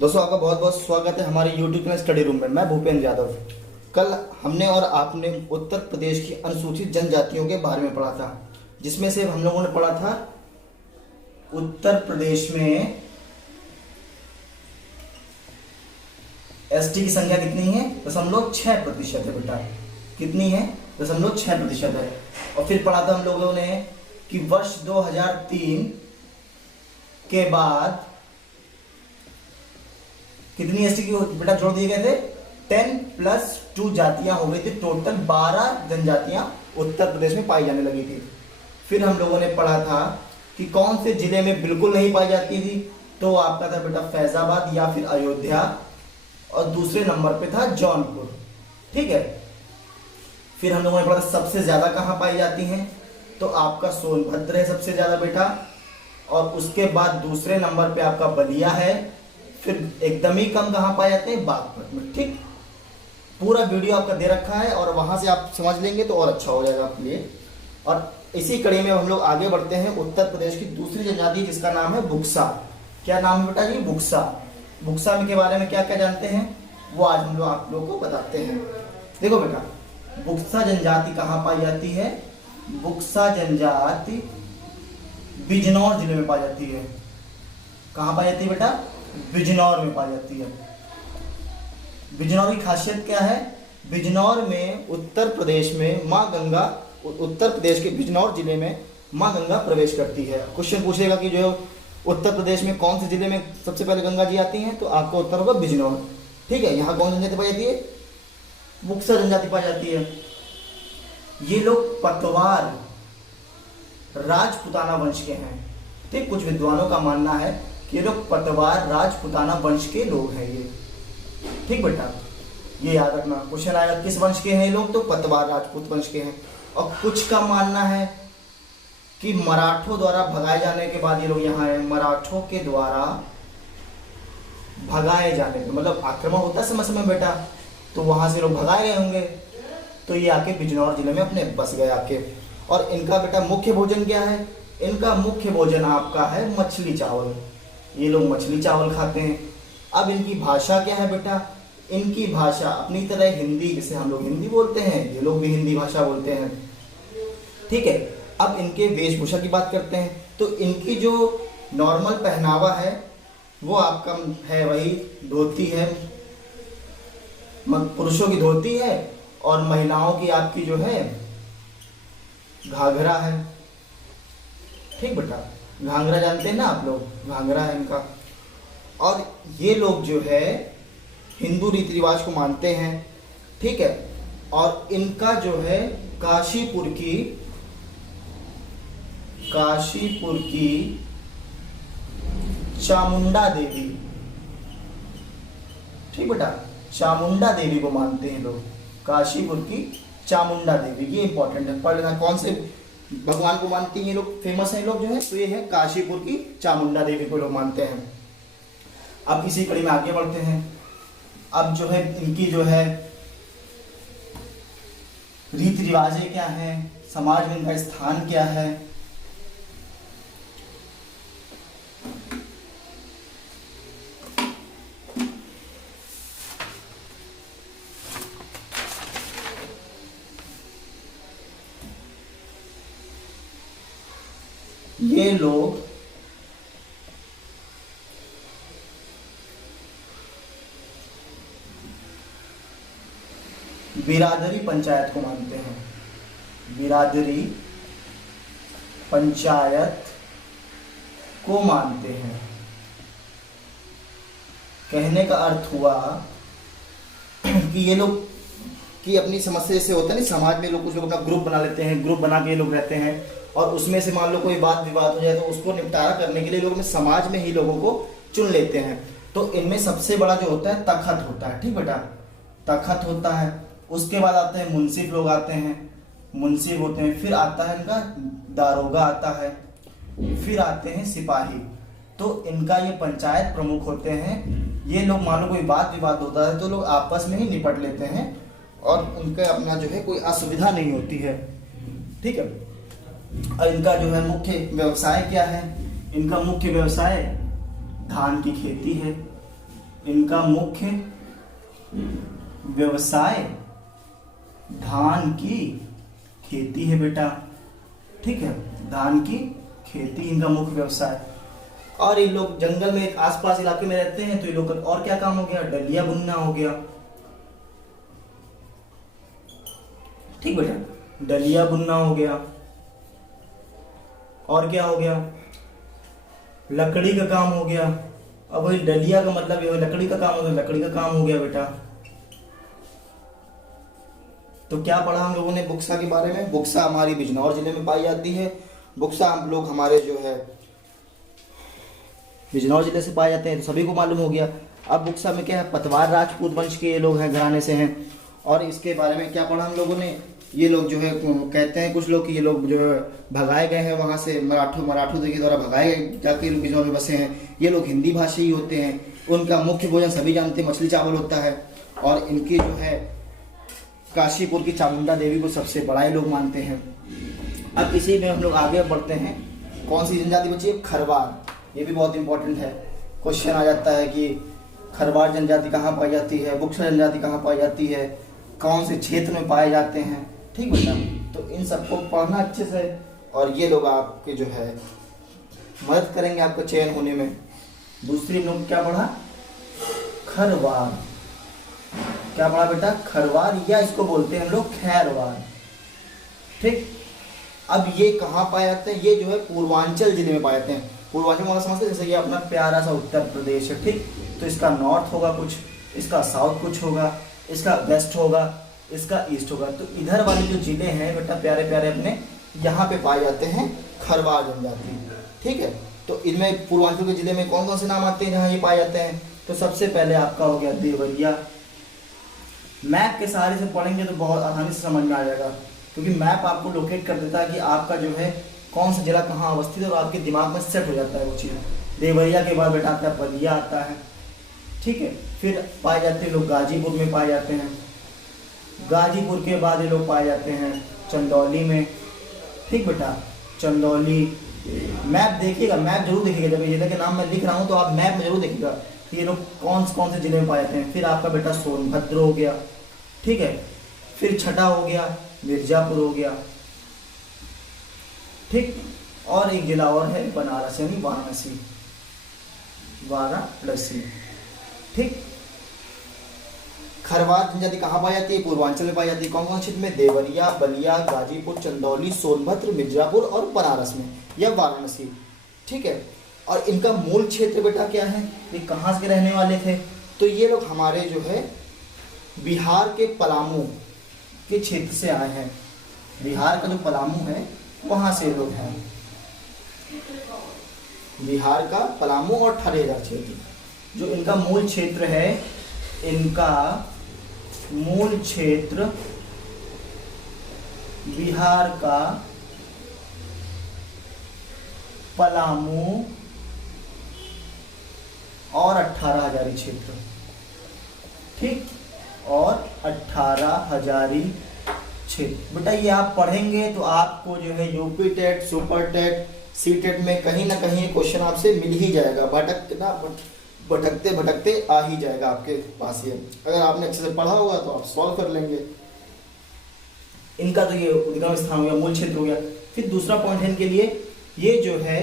दोस्तों आपका बहुत बहुत स्वागत है हमारे YouTube चैनल स्टडी रूम में। मैं भूपेंद्र यादव। कल हमने और आपने उत्तर प्रदेश की अनुसूचित जनजातियों के बारे में पढ़ा था, जिसमें से हम लोगों ने पढ़ा था उत्तर प्रदेश में एसटी की संख्या कितनी है, 0.6% है बेटा। कितनी है? 0.6% है। और फिर पढ़ा था हम लोगों ने कि वर्ष 2003 के बाद कितनी एसटी की बेटा जोड़ दिए गए थे? 10+2 जातियां हो गई थी। टोटल 12 जनजातियां उत्तर प्रदेश में पाई जाने लगी थी। फिर हम लोगों ने पढ़ा था कि कौन से जिले में बिल्कुल नहीं पाई जाती थी, तो आपका था बेटा फैजाबाद या फिर अयोध्या, और दूसरे नंबर पे था जौनपुर। ठीक है। फिर हम लोगों ने पढ़ा सबसे ज्यादा कहां पाई जाती हैं, तो आपका सोनभद्र है सबसे ज्यादा बेटा, और उसके बाद दूसरे नंबर पे आपका बलिया है। फिर एकदम ही कम कहां पाए जाते हैं? बागपत में। ठीक, पूरा वीडियो आपका दे रखा है और वहां से आप समझ लेंगे तो और अच्छा हो जाएगा आपके लिए। और इसी कड़ी में हम लोग आगे बढ़ते हैं। उत्तर प्रदेश की दूसरी जनजाति जिसका नाम है बुक्सा। क्या नाम है बेटा जी? बुक्सा। बुक्सा के बारे में क्या क्या जानते हैं वो आज हम लोग आप लोगों को बताते हैं। देखो बेटा, बुक्सा जनजाति कहाँ पाई जाती है? बुक्सा जनजाति बिजनौर जिले में पाई जाती है। कहाँ पाई जाती है बेटा? बिजनौर में पाई जाती है। बिजनौर की खासियत क्या है? बिजनौर में उत्तर प्रदेश में माँ गंगा, उत्तर प्रदेश के बिजनौर जिले में माँ गंगा प्रवेश करती है। क्वेश्चन पूछेगा कि जो उत्तर प्रदेश में कौन से जिले में सबसे पहले गंगा जी आती हैं, तो आपको उत्तर होगा बिजनौर। ठीक है। यहाँ कौन जनजाति पाई जाती है? बुक्सा जनजाति पाई जाती है। ये लोग पतवार राजपुताना वंश के हैं। ठीक, कुछ विद्वानों का मानना है कि ये लोग पतवार राजपुताना वंश के लोग हैं ये। ठीक बेटा, ये याद रखना। क्वेश्चन आएगा किस वंश के हैं ये लोग, तो पतवार राजपूत वंश के हैं। और कुछ का मानना है कि मराठों द्वारा भगाए जाने के बाद ये लोग यहाँ आए। मराठों के द्वारा भगाए जाने के मतलब आक्रमण होता है समय समय बेटा, तो वहां से लोग भगाए गए होंगे, तो ये आके बिजनौर जिले में अपने बस गए आके। और इनका बेटा मुख्य भोजन क्या है? इनका मुख्य भोजन आपका है मछली चावल। ये लोग मछली चावल खाते हैं। अब इनकी भाषा क्या है बेटा? इनकी भाषा अपनी तरह हिंदी, जैसे हम लोग हिंदी बोलते हैं, ये लोग भी हिंदी भाषा बोलते हैं। ठीक है। अब इनके वेशभूषा की बात करते हैं, तो इनकी जो नॉर्मल पहनावा है वो आपका है वही धोती है, पुरुषों की धोती है, और महिलाओं की आपकी जो है घाघरा है। ठीक बेटा, घाघरा जानते हैं ना आप लोग? घाघरा है इनका। और ये लोग जो है हिंदू रीति रिवाज को मानते हैं। ठीक है। और इनका जो है काशीपुर की चामुंडा देवी, ठीक बेटा, चामुंडा देवी को मानते हैं लोग। काशीपुर की चामुंडा देवी, ये इंपॉर्टेंट है, पढ़ लेना। कौन से भगवान को मानती हैं ये लोग? फेमस है लोग जो है, तो ये है काशीपुर की चामुंडा देवी को लोग मानते हैं। अब इसी कड़ी में आगे बढ़ते हैं। अब जो है इनकी जो है रीति रिवाजें क्या है, समाज में इनका स्थान क्या है। ये लोग बिरादरी पंचायत को मानते हैं। बिरादरी पंचायत को मानते हैं। कहने का अर्थ हुआ कि ये लोग की अपनी समस्या जैसे होता है ना, समाज में लोग कुछ लोग अपना ग्रुप बना लेते हैं, ग्रुप बना के ये लोग रहते हैं, और उसमें से मान लो कोई बात विवाद हो जाए तो उसको निपटारा करने के लिए लोग समाज में ही लोगों को चुन लेते हैं। तो इनमें सबसे बड़ा जो होता है तखत होता है। ठीक बेटा, तखत होता है। उसके बाद आते हैं मुंसिफ, लोग आते हैं, मुंसिफ होते हैं। फिर आता है इनका दारोगा आता है, फिर आते हैं सिपाही। तो इनका ये पंचायत प्रमुख होते हैं। ये लोग मान लो कोई बात विवाद होता है तो लोग आपस में ही निपट लेते हैं, और उनका अपना जो है कोई असुविधा नहीं होती है। ठीक है। और इनका जो है मुख्य व्यवसाय क्या है? इनका मुख्य व्यवसाय धान की खेती है। इनका मुख्य व्यवसाय धान की खेती है बेटा। ठीक है, धान की खेती इनका मुख्य व्यवसाय। और ये लोग जंगल में आसपास इलाके में रहते हैं, तो ये लोग का और क्या काम हो गया, डलिया बुनना हो गया। ठीक बेटा, डलिया बुनना हो गया। और क्या हो गया, लकड़ी का काम हो गया। अब वही डलिया का मतलब ये लकड़ी का काम हो गया, लकड़ी का काम हो गया बेटा। तो क्या पढ़ा हम लोगों ने बुक्सा के बारे में? बुक्सा हमारी बिजनौर जिले में पाई जाती है। बुक्सा हम लोग हमारे जो है बिजनौर जिले से पाए जाते हैं, तो सभी को मालूम हो गया। अब बुक्सा में क्या है, पतवार राजपूत वंश के ये लोग हैं, घराने से हैं। और इसके बारे में क्या पढ़ा हम लोगों ने, ये लोग जो है कहते हैं कुछ लोग कि ये लोग जो है भगाए गए हैं वहाँ से, मराठों के द्वारा भगाए गए, जाके बिजनौर में बसे हैं। ये लोग हिंदी भाषी होते हैं। उनका मुख्य भोजन सभी जानते हैं, मछली चावल होता है। और इनकी जो है काशीपुर की चामुंडा देवी को सबसे बड़ा ये लोग मानते हैं। अब इसी में हम लोग आगे बढ़ते हैं। कौन सी जनजाति बची है? खरवार। ये भी बहुत इंपॉर्टेंट है, क्वेश्चन आ जाता है कि खरवार जनजाति कहाँ पाई जाती है, बुक्सा जनजाति कहाँ पाई जाती है, कौन से क्षेत्र में पाए जाते हैं। ठीक बेटा, तो इन सबको पढ़ना अच्छे से, और ये लोग आपके जो है मदद करेंगे आपका चयन होने में। दूसरी लोग क्या पढ़ा, खरवार। क्या पढ़ा बेटा? खरवार, या इसको बोलते हैं हम लोग खैरवार। ठीक, अब ये कहाँ पाए जाते हैं? ये जो है पूर्वांचल जिले में पाए जाते हैं। पूर्वांचल वाला समझते हैं, जैसे ये अपना प्यारा सा उत्तर प्रदेश है। ठीक, तो इसका नॉर्थ होगा कुछ, इसका साउथ कुछ होगा, इसका वेस्ट होगा, इसका ईस्ट होगा। तो इधर वाले जो जिले हैं बेटा प्यारे प्यारे अपने, यहाँ पे पाए जाते हैं खरवार जनजाति। ठीक है, तो इनमें पूर्वांचल के जिले में कौन कौन से नाम आते हैं जहाँ ये पाए जाते हैं? तो सबसे पहले आपका हो गया देवरिया। मैप के सहारे से पढ़ेंगे तो बहुत आसानी से समझ में आ जाएगा, क्योंकि मैप आपको लोकेट कर देता है कि आपका जो है कौन सा जिला कहाँ अवस्थित है, और आपके दिमाग में सेट हो जाता है वो चीज़। देवरिया के बाद बेटा आपका बलिया आता है। ठीक है, फिर पाए जाते हैं लोग गाजीपुर में पाए जाते हैं। गाजीपुर के बाद ये लोग पाए जाते हैं चंदौली में। ठीक बेटा, चंदौली। मैप देखिएगा, मैप जरूर देखिएगा, जब ये जिले के नाम मैं लिख रहा हूँ तो आप मैप में जरूर देखिएगा कि ये लोग कौन से जिले में पाए जाते हैं। फिर आपका बेटा सोनभद्र हो गया। ठीक है, फिर छठा हो गया मिर्जापुर हो गया। ठीक, और एक जिला और है बनारस यानी वाराणसी। वाराणसी। ठीक, खरवार जनजाति कहाँ पाई जाती है? पूर्वांचल में पाई जाती है। कौन कौन क्षेत्र में? देवरिया, बलिया, गाजीपुर, चंदौली, सोनभद्र, मिर्जापुर और बनारस में, या वाराणसी। ठीक है, और इनका मूल क्षेत्र बेटा क्या है? ये कहाँ के रहने वाले थे? तो ये लोग हमारे जो है बिहार के पलामू के क्षेत्र से आए हैं। बिहार का जो पलामू है वहाँ से लोग हैं। बिहार का पलामू और ठरेरा क्षेत्र जो इनका मूल क्षेत्र है। इनका मूल क्षेत्र बिहार का पलामू और 18 हजारी क्षेत्र। ठीक, और 18 हजारी क्षेत्र। बेटा ये आप पढ़ेंगे तो आपको जो है UP TET, super TET, C TET में कहीं ना कहीं क्वेश्चन आपसे मिल ही जाएगा। भटकते भटकते आ ही जाएगा आपके पास ये। अगर आपने अच्छे से पढ़ा होगा तो आप सॉल्व कर लेंगे। इनका तो ये उद्गम स्थान हो गया, मूल क्षेत्र हो गया। फिर दूसरा पॉइंट है इनके लिए, ये जो है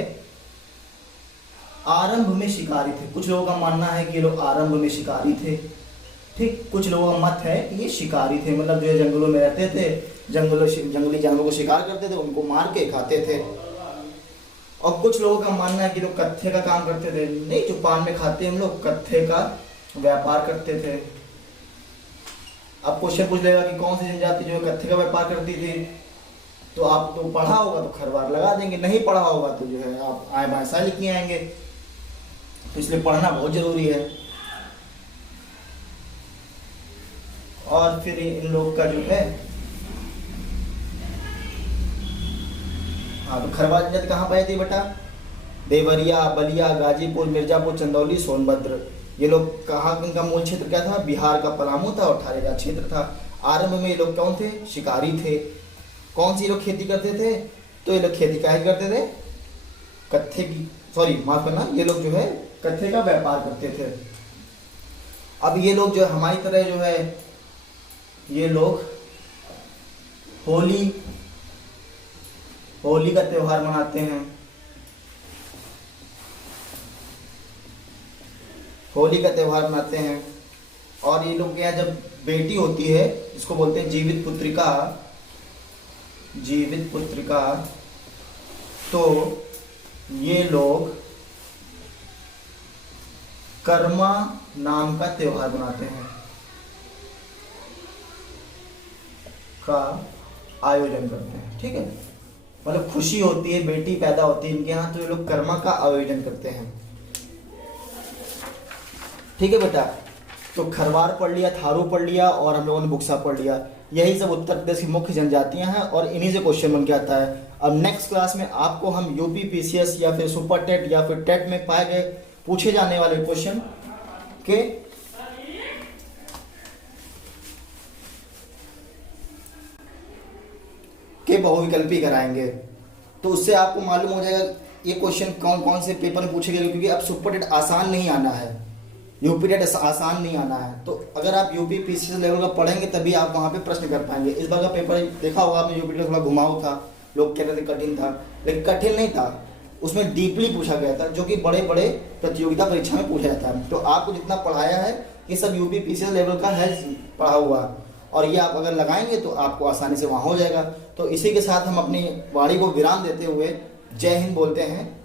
आरंभ में शिकारी थे। कुछ लोगों का मानना है कि ये लोग आरंभ में शिकारी थे। ठीक, कुछ लोगों का मत है कि ये शिकारी थे, मतलब जो है जंगलों में रहते थे, जंगली जानवरों को शिकार करते थे, उनको मार के खाते थे। और कुछ लोगों का मानना है कि लोग कत्थे का काम करते थे। नहीं, जो पान में खाते हैं हम लोग, कत्थे का व्यापार करते थे। अब क्वेश्चन पूछ लेगा कि कौन सी जनजाति जो है कत्थे का व्यापार करती थी, तो आप तो पढ़ा होगा तो खरवार लगा देंगे, नहीं पढ़ा होगा तो जो है आप आए भाषा लिख के आएंगे। तो इसलिए पढ़ना बहुत जरूरी है। और फिर इन लोग का जो है, हाँ, तो खरवार जनजाति कहाँ पाई थी बेटा? देवरिया, बलिया, गाजीपुर, मिर्जापुर, चंदौली, सोनभद्र। ये लोग कहाँ, इनका मूल क्षेत्र क्या था? बिहार का पलामू था और 18 क्षेत्र था। आरंभ में ये लोग कौन थे? शिकारी थे। कौन सी लोग खेती करते थे? तो ये लोग खेती क्या करते थे? कत्थे की, सॉरी माफ करना, ये लोग जो है कत्थे का व्यापार करते थे। अब ये लोग जो हमारी तरह जो है, ये लोग होली का त्योहार मनाते हैं। होली का त्योहार मनाते हैं। और ये लोग के यहाँ जब बेटी होती है, इसको बोलते हैं जीवित पुत्रिका, तो ये लोग कर्मा नाम का त्योहार मनाते हैं, का आयोजन करते हैं। ठीक है, मतलब खुशी होती है, बेटी पैदा होती है इनके यहाँ, तो ये लोग कर्मा का आयोजन करते हैं। ठीक है बेटा, तो खरवार पढ़ लिया, थारू पढ़ लिया और हम लोगों ने बुक्सा पढ़ लिया। यही सब उत्तर प्रदेश की मुख्य जनजातियां हैं और इन्हीं से क्वेश्चन बन के आता है। अब नेक्स्ट क्लास में आपको हम यूपी पीसीएस या फिर सुपर टेट या फिर टेट में पाए गए पूछे जाने वाले क्वेश्चन के बहुविकल्पी कराएंगे। तो उससे आपको मालूम हो जाएगा ये क्वेश्चन कौन कौन से पेपर में पूछे गए, क्योंकि अब सुपर टेट आसान नहीं आना है, यूपी टेट आसान नहीं आना है। तो अगर आप यूपी पीसीएस लेवल का पढ़ेंगे तभी आप वहाँ पे प्रश्न कर पाएंगे। इस बार का पेपर देखा होगा आपने, यूपी टेट थोड़ा घुमाऊ था, लोग कह रहे थे कठिन था, लेकिन कठिन नहीं था, उसमें डीपली पूछा गया था, जो कि बड़े बड़े प्रतियोगिता परीक्षा में पूछा जाता है। तो आपको जितना पढ़ाया है ये सब यूपी पीसीएस लेवल का है पढ़ा हुआ, और ये आप अगर लगाएंगे तो आपको आसानी से वहाँ हो जाएगा। तो इसी के साथ हम अपनी वाणी को विराम देते हुए जय हिंद बोलते हैं।